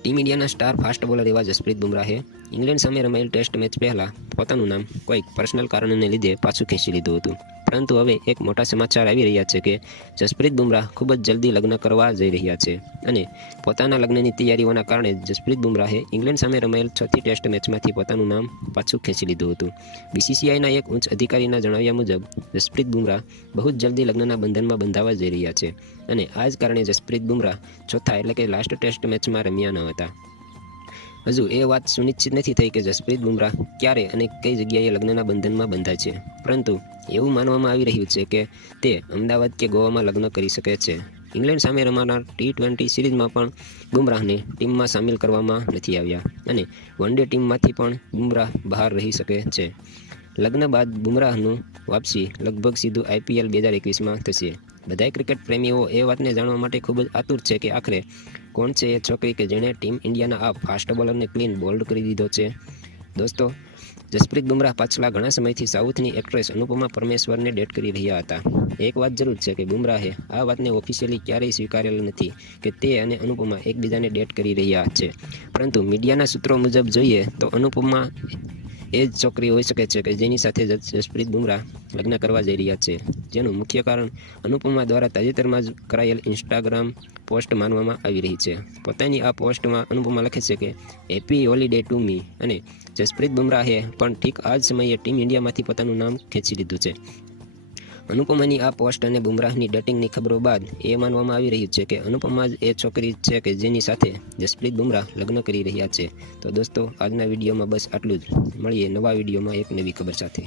Team ઇન્ડિયાના star fast bowler એવા Jasprit બુમરાહે England સામે રમાયેલ ટેસ્ટ મેચ પહેલા પોતાનું નામ કોઈક પર્સનલ કારણને લીધે પાછું ખેંચી લીધું હતું. પરંતુ હવે એક મોટા સમાચાર આવી રહ્યા છે કે જસપ્રીત બુમરાહ ખૂબ જ જલ્દી લગ્ન કરવા જઈ રહ્યા છે અને પોતાના લગ્નની તૈયારીઓના કારણે જસપ્રીત બુમરાહે ઇંગ્લેન્ડ સામે રમાયેલ ચોથી ટેસ્ટ મેચમાંથી પોતાનું નામ પાછું ખેંચી લીધું હતું. બીસીસીઆઈના એક ઉચ્ચ અધિકારીના જણાવ્યા મુજબ જસપ્રીત બુમરાહ બહુ જ જલ્દી લગ્નના બંધનમાં બંધાવા જઈ રહ્યા છે અને આ જ કારણે જસપ્રીત બુમરાહ ચોથા એટલે કે લાસ્ટ ટેસ્ટ મેચમાં રમ્યા ન હતા. હજુ એ વાત સુનિશ્ચિત નથી થઈ કે જસપ્રીત બુમરાહ ક્યારે અને કઈ જગ્યાએ લગ્નના બંધનમાં બંધાય છે, પરંતુ એવું માનવામાં આવી રહ્યું છે કે તે અમદાવાદ કે ગોવામાં લગ્ન કરી શકે છે. ઇંગ્લેન્ડ સામે રમાનાર T20 સિરીઝમાં પણ બુમરાહને ટીમમાં સામેલ કરવામાં નથી આવ્યા અને વન ડે ટીમમાંથી પણ બુમરાહ બહાર રહી શકે છે. લગ્ન બાદ બુમરાહનું વાપસી લગભગ સીધું IPL 2021માં થશે. બધાય ક્રિકેટ પ્રેમીઓ એ વાતને જાણવા માટે ખૂબ જ આતુર છે કે આખરે કોણ છે એ છોકરી કે જેણે ટીમ ઇન્ડિયાના આ ફાસ્ટ બોલરને ક્લીન બોલ્ડ કરી દીધો છે. દોસ્તો, જસપ્રીત બુમરાહ પાછલા ઘણા સમયથી સાઉથની એક્ટ્રેસ અનુપમા પરમેશ્વરને ડેટ કરી રહ્યા હતા. એક વાત જરૂર છે કે બુમરાહે આ વાતને ઓફિશિયલી ક્યારેય સ્વીકારેલ નથી કે તે અને અનુપમા એકબીજાને ડેટ કરી રહ્યા છે, પરંતુ મીડિયાના સૂત્રો મુજબ જોઈએ તો અનુપમા એ જ છોકરી હોઈ શકે છે કે જેની સાથે જસપ્રીત બુમરાહ લગ્ન કરવા જઈ રહ્યા છે, જેનું મુખ્ય કારણ અનુપમા દ્વારા તાજેતરમાં જ કરાયેલ ઇન્સ્ટાગ્રામ પોસ્ટ માનવામાં આવી રહી છે. પોતાની આ પોસ્ટમાં અનુપમા લખે છે કે હેપી હોલિડે ટુ મી અને જસપ્રીત બુમરાહે પણ ઠીક આ જ સમયે ટીમ ઇન્ડિયામાંથી પોતાનું નામ ખેંચી લીધું છે. અનુપમાની આ પોસ્ટ અને બુમરાહની ડેટિંગની ખબરો બાદ એ માનવામાં આવી રહ્યું છે કે અનુપમા જ એ છોકરી છે કે જેની સાથે જસપ્રીત બુમરાહ લગ્ન કરી રહ્યા છે. તો દોસ્તો, આજના વિડીયોમાં બસ આટલું જ. મળીએ નવા વિડીયોમાં એક નવી ખબર સાથે.